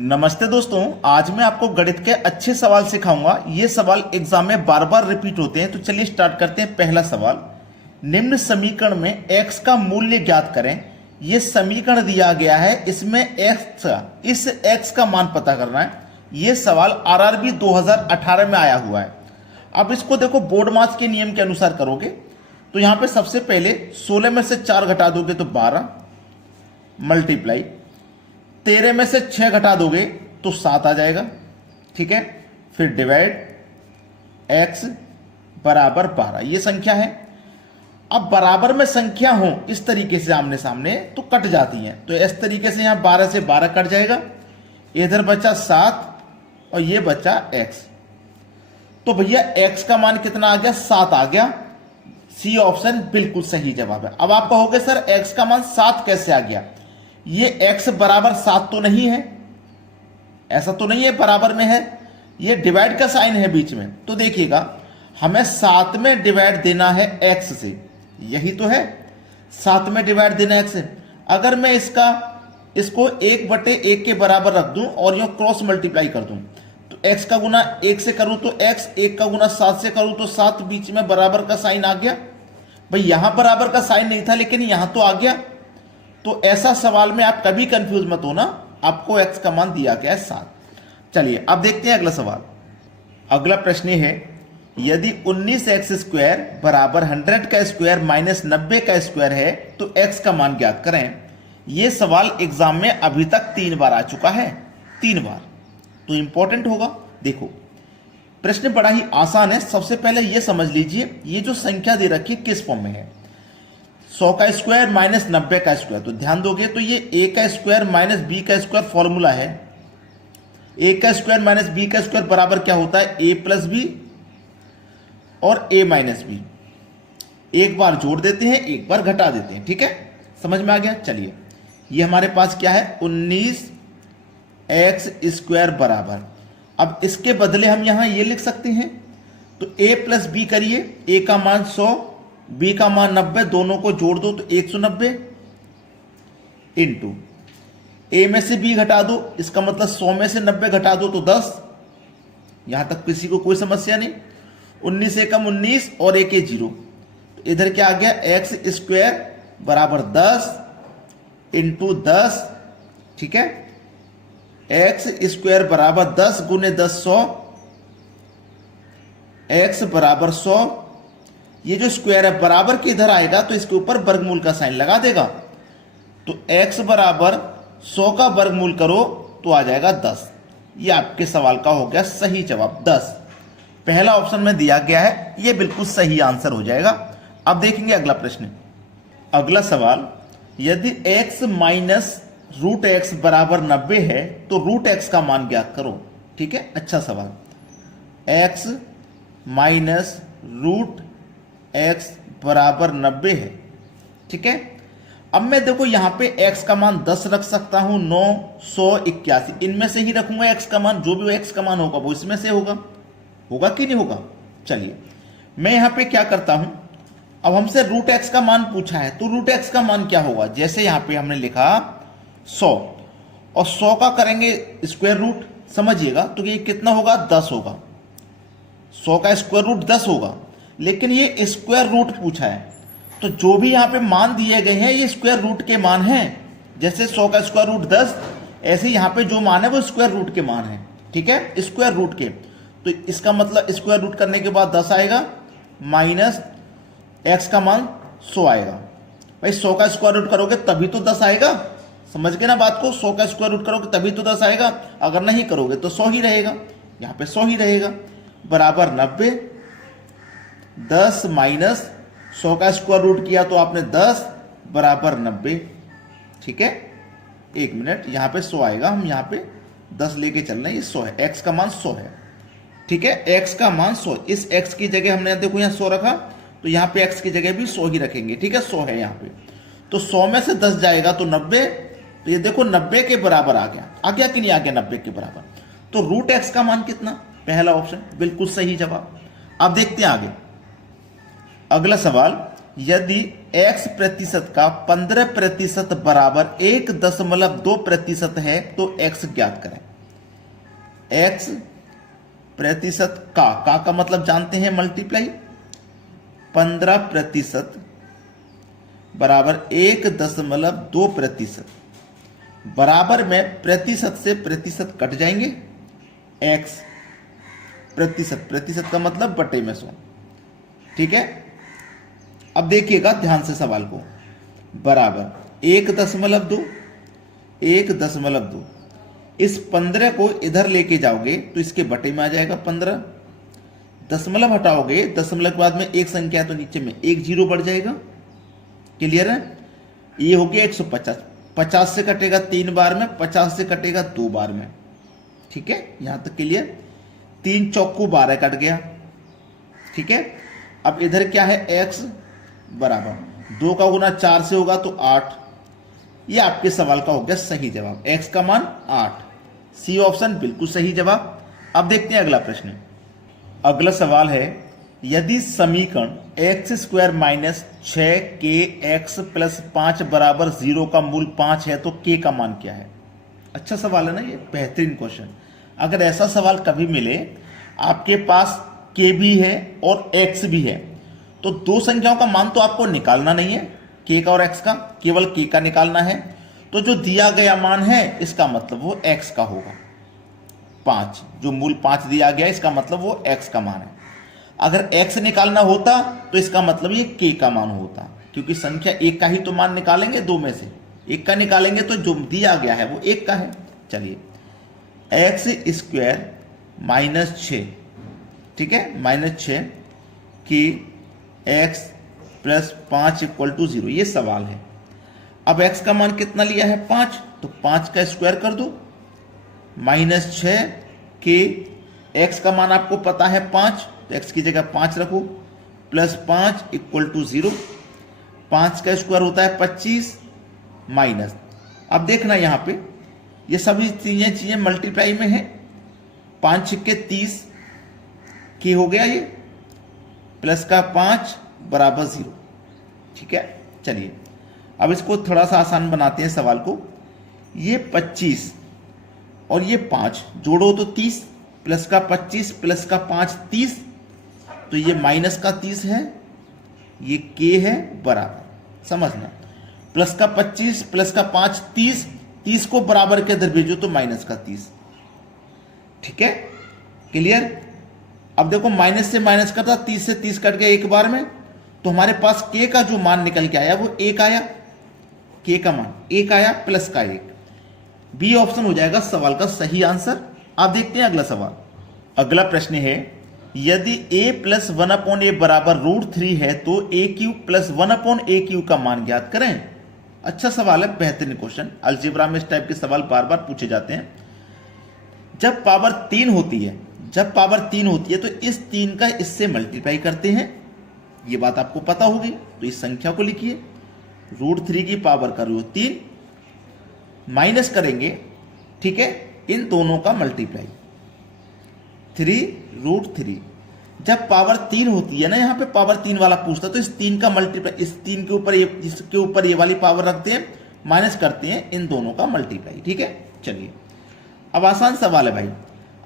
नमस्ते दोस्तों, आज मैं आपको गणित के अच्छे सवाल सिखाऊंगा। ये सवाल एग्जाम में बार बार रिपीट होते हैं। तो चलिए स्टार्ट करते हैं। पहला सवाल, निम्न समीकरण में x का मूल्य ज्ञात करें। ये समीकरण दिया गया है, इसमें इस x का मान पता करना है। ये सवाल आरआरबी 2018 में आया हुआ है। अब इसको देखो, बोर्ड मार्क्स के नियम के अनुसार करोगे तो यहां पे सबसे पहले 16 में से 4 घटा दोगे तो 12 मल्टीप्लाई 13 में से 6 घटा दोगे तो 7 आ जाएगा। ठीक है, फिर डिवाइड x बराबर 12। ये संख्या है। अब बराबर में संख्या हो इस तरीके से आमने सामने तो कट जाती हैं, तो इस तरीके से यहां 12 से 12 कट जाएगा, इधर बचा 7 और ये बचा x। तो भैया x का मान कितना आ गया? 7 आ गया। सी ऑप्शन बिल्कुल सही जवाब है। अब आप कहोगे सर x का मान 7 कैसे आ गया? ये x बराबर 7 तो नहीं है, ऐसा तो नहीं है बराबर में है, ये डिवाइड का साइन है बीच में। तो देखिएगा, हमें 7 में डिवाइड देना है x से, यही तो है, 7 में डिवाइड देना है x से। अगर मैं इसको 1/1 के बराबर रख दूं और यूं क्रॉस मल्टीप्लाई कर दूं तो x का गुना 1 से करूं तो x, 1 का गुना 7 से करूं तो 7, बीच में बराबर का साइन आ गया। भाई यहां बराबर का साइन नहीं था लेकिन यहां तो आ गया। तो ऐसा सवाल में आप कभी कंफ्यूज मत होना, आपको x का मान दिया गया है 7। चलिए अब देखते हैं अगला सवाल। अगला प्रश्न है, यदि 19x² बराबर 100 का स्क्वायर माइनस 90 का स्क्वायर है तो x का मान ज्ञात करें। यह सवाल एग्जाम में अभी तक 3 बार आ चुका है, 3 बार, तो इंपॉर्टेंट होगा। देखो, प्रश्न बड़ा ही आसान है। सबसे पहले यह समझ लीजिए, ये जो संख्या दे रखी है किस फॉर्म में है। 100 का स्क्वायर माइनस 90 का स्क्वायर, तो ध्यान दोगे तो ये a का स्क्वायर माइनस b का स्क्वायर फॉर्मूला है। a का स्क्वायर माइनस b का स्क्वायर बराबर क्या होता है? a प्लस बी और a माइनस बी। एक बार जोड़ देते हैं, एक बार घटा देते हैं। ठीक है, समझ में आ गया। चलिए, ये हमारे पास क्या है? 19x² बराबर, अब इसके बदले हम यहां ये लिख सकते हैं, तो a प्लस बी करिए, a का मान 100, b का मान 90, दोनों को जोड़ दो तो 190 इंटू a में से b घटा दो, इसका मतलब 100 में से 90 घटा दो तो 10। यहां तक किसी को कोई समस्या नहीं। 19 से कम 19 और 1 0, तो इधर क्या आ गया? x² बराबर 10 इंटू 10। ठीक है, x² बराबर 10 गुने 10 100, x बराबर 100। ये जो स्क्वायर है बराबर के इधर आएगा तो इसके ऊपर वर्गमूल का साइन लगा देगा, तो x बराबर 100 का वर्गमूल करो तो आ जाएगा 10। ये आपके सवाल का हो गया सही जवाब 10। पहला ऑप्शन में दिया गया है, ये बिल्कुल सही आंसर हो जाएगा। अब देखेंगे अगला प्रश्न। अगला सवाल, यदि x माइनस रूट एक्स बराबर 90 है तो रूट एक्स का मान ज्ञात करो। ठीक है, अच्छा सवाल। x माइनस रूट x बराबर 90 है। ठीक है, अब मैं देखो यहां पे x का मान 10 रख सकता हूं, 9, 100, 81, इनमें से ही रखूंगा x का मान। जो भी x का मान होगा वो इसमें से होगा, होगा कि नहीं होगा? चलिए, मैं यहां पे क्या करता हूं, अब हमसे रूट x का मान पूछा है तो रूट x का मान क्या होगा? जैसे यहां पे हमने लिखा 100 और 100 का करेंगे स्क्वायर रूट, समझिएगा, तो ये कितना होगा? 10 होगा। 100 का स्क्वायर रूट 10 होगा, लेकिन ये स्क्वायर रूट पूछा है, तो जो भी यहां पे मान दिए गए हैं ये स्क्वायर रूट के मान हैं। जैसे 100 का स्क्वायर रूट 10, ऐसे यहां पे जो मान है वो स्क्वायर रूट के मान है। ठीक है, स्क्वायर रूट के, तो इसका मतलब स्क्वायर रूट करने के बाद 10 आएगा, माइनस x का मान 100 आएगा। भाई 100 का स्क्वायर रूट करोगे तभी तो 10 आएगा, समझ गए ना बात को? 100 का स्क्वायर रूट करोगे तभी तो 10 आएगा, अगर नहीं करोगे तो 100 ही रहेगा, यहां पे 100 ही रहेगा। बराबर 90, 10 माइनस 100 का स्क्वायर रूट किया तो आपने 10 बराबर 90। ठीक है, एक मिनट, यहां पे 100 आएगा, हम यहां पे 10 लेके चल रहे हैं, ये 100 है, x का मान 100 है। ठीक है, x का मान 100, इस x की जगह हमने देखो यहां 100 रखा, तो यहां पे x की जगह भी 100 ही रखेंगे। ठीक है, 100 है यहां पे, तो 100 में से 10 जाएगा तो 90, तो ये देखो 90 के बराबर आ गया कि नहीं आ गया? 90 के बराबर। तो रूट x का मान कितना? पहला ऑप्शन बिल्कुल सही जवाब। अब देखते हैं आगे अगला सवाल, यदि x प्रतिशत का 15% बराबर 1.2% है तो x ज्ञात करें। x प्रतिशत का मतलब जानते हैं मल्टीप्लाई 15% बराबर 1.2% बराबर में प्रतिशत से प्रतिशत कट जाएंगे, x प्रतिशत का मतलब बटे में 100। ठीक है, अब देखिएगा ध्यान से सवाल को, बराबर 1.2 इस 15 को इधर लेके जाओगे तो इसके बटे में आ जाएगा 15, दशमलव हटाओगे, दशमलव के बाद में एक संख्या तो नीचे में एक जीरो बढ़ जाएगा। क्लियर है, ये हो गया 150, 50 से कटेगा 3 बार में, 50 से कटेगा 2 बार में। ठीक है, यहां तक क्लियर। 3 चौको 12 कट गया। ठीक है, अब इधर क्या है x बराबर 2 का गुना 4 से होगा तो 8। ये आपके सवाल का हो गया सही जवाब, x का मान 8। सी ऑप्शन बिल्कुल सही जवाब। अब देखते हैं अगला प्रश्न। अगला सवाल है, यदि समीकरण x² माइनस 6kx प्लस 5 बराबर 0 का मूल 5 है तो k का मान क्या है। अच्छा सवाल है ना, ये बेहतरीन क्वेश्चन। अगर ऐसा सवाल कभी मिले, आपके पास k भी है और x भी है, तो दो संख्याओं का मान तो आपको निकालना नहीं है, k का और x का, केवल k का निकालना है। तो जो दिया गया मान है इसका मतलब वो x का होगा। 5 जो मूल 5 दिया गया इसका मतलब वो x का मान है। अगर x निकालना होता तो इसका मतलब ये k का मान होता, क्योंकि संख्या एक का ही तो मान निकालेंगे, दो में से एक का निकालेंगे तो जो दिया गया है वो एक का है। चलिए, x² माइनस 6, ठीक है, -6 कि x प्लस 5 इक्वल टू 0, ये सवाल है। अब x का मान कितना लिया है 5, तो 5 का स्क्वायर कर दो, -6 के x का मान आपको पता है 5, तो x की जगह 5 रखो, प्लस 5 इक्वल टू 0। 5 का स्क्वायर होता है 25 माइनस, अब देखना यहाँ पे ये सभी चीजें मल्टीप्लाई में है। 5 छिक्के 30 के हो गया ये, प्लस का 5 बराबर 0। ठीक है, चलिए अब इसको थोड़ा सा आसान बनाते हैं सवाल को। ये 25 और ये 5 जोड़ो तो 30, प्लस का 25 प्लस का 5 30, तो ये माइनस का 30 है, ये k है बराबर, समझना, प्लस का 25 प्लस का 5 30, 30 को बराबर के अंदर भेजो तो माइनस का 30। ठीक है, क्लियर। अब देखो माइनस से माइनस करता, 30 से 30 कट गया एक बार में, तो हमारे पास k का जो मान निकल के आया वो 1 आया, k का मान 1 आया प्लस का 1। बी ऑप्शन हो जाएगा सवाल का सही आंसर। आप देखते हैं अगला सवाल। अगला प्रश्न है, यदि a प्लस 1/a बराबर √3 है तो a³ प्लस 1/a³ का मान ज्ञात करें। अच्छा सवाल है, बेहतरीन क्वेश्चन। अलजेब्रा में इस टाइप के सवाल बार बार पूछे जाते हैं। जब पावर 3 होती है, तो इस 3 का इससे मल्टीप्लाई करते हैं, ये बात आपको पता होगी। तो इस संख्या को लिखिए, √3 की पावर का √ 3 माइनस करेंगे, ठीक है, इन दोनों का मल्टीप्लाई 3√3। जब पावर 3 होती है ना, यहां पे पावर 3 वाला पूछता, तो इस 3 का मल्टीप्लाई, इस 3 के ऊपर इसके ऊपर ये वाली पावर रखते हैं, माइनस करते हैं इन दोनों का मल्टीप्लाई। ठीक है, चलिए अब आसान सवाल है भाई।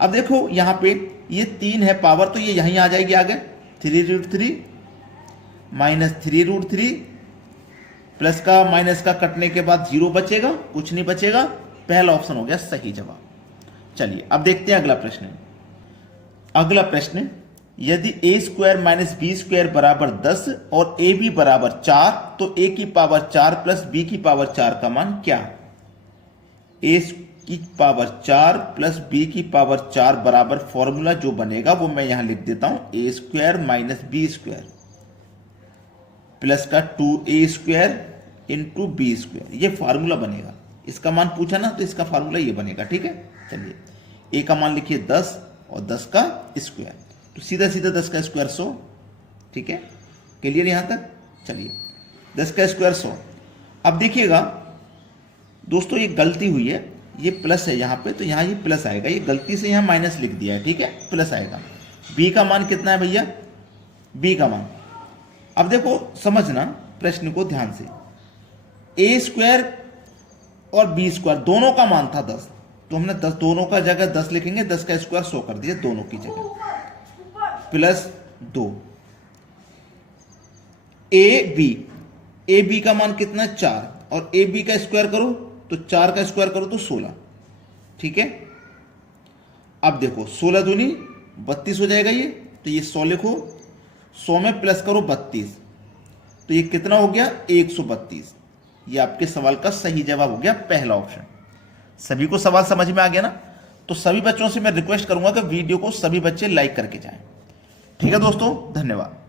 अब देखो यहां पे ये 3 है पावर, तो ये यहीं आ जाएगी आगे, 3√3 माइनस 3√3, प्लस का माइनस का कटने के बाद 0 बचेगा, कुछ नहीं बचेगा। पहला ऑप्शन हो गया सही जवाब। चलिए अब देखते हैं अगला प्रश्न। अगला प्रश्न, यदि a² माइनस b² बराबर 10 और ab बराबर 4, तो a की पावर 4 प्लस b की पावर 4 का मान क्या। a की पावर 4 प्लस b की पावर 4 बराबर, फॉर्मूला जो बनेगा वो मैं यहां लिख देता हूं, a² माइनस b² प्लस का 2a² इंटू b², ये फार्मूला बनेगा। इसका मान पूछा ना, तो इसका फार्मूला ये बनेगा। ठीक है, चलिए a का मान लिखिए 10 और 10 का स्क्वायर, तो सीधा सीधा 10 का स्क्वायर 100। ठीक है, क्लियर यहां तक। चलिए 10 का स्क्वायर 100। अब देखिएगा दोस्तों, ये गलती हुई है, ये प्लस है यहाँ पे, तो यहाँ ये प्लस आएगा, ये गलती से यहाँ माइनस लिख दिया है। ठीक है, प्लस आएगा। b का मान कितना है भैया, b का मान, अब देखो समझना प्रश्न को ध्यान से, a² और b² दोनों का मान था 10, तो हमने 10 दोनों का जगह 10 लिखेंगे, 10 का स्क्वायर 100 कर दिया दोनों की जगह, प्लस 2 ए बी का मान कितना है 4, और ए बी का स्क्वायर करो तो 4 का स्क्वायर करो तो 16। ठीक है, अब देखो 16 दूनी 32 हो जाएगा ये, तो ये 100 लिखो, 100 में प्लस करो 32, तो ये कितना हो गया 132। ये आपके सवाल का सही जवाब हो गया पहला ऑप्शन। सभी को सवाल समझ में आ गया ना? तो सभी बच्चों से मैं रिक्वेस्ट करूंगा कि वीडियो को सभी बच्चे लाइक करके जाएं। ठीक है दोस्तों, धन्यवाद।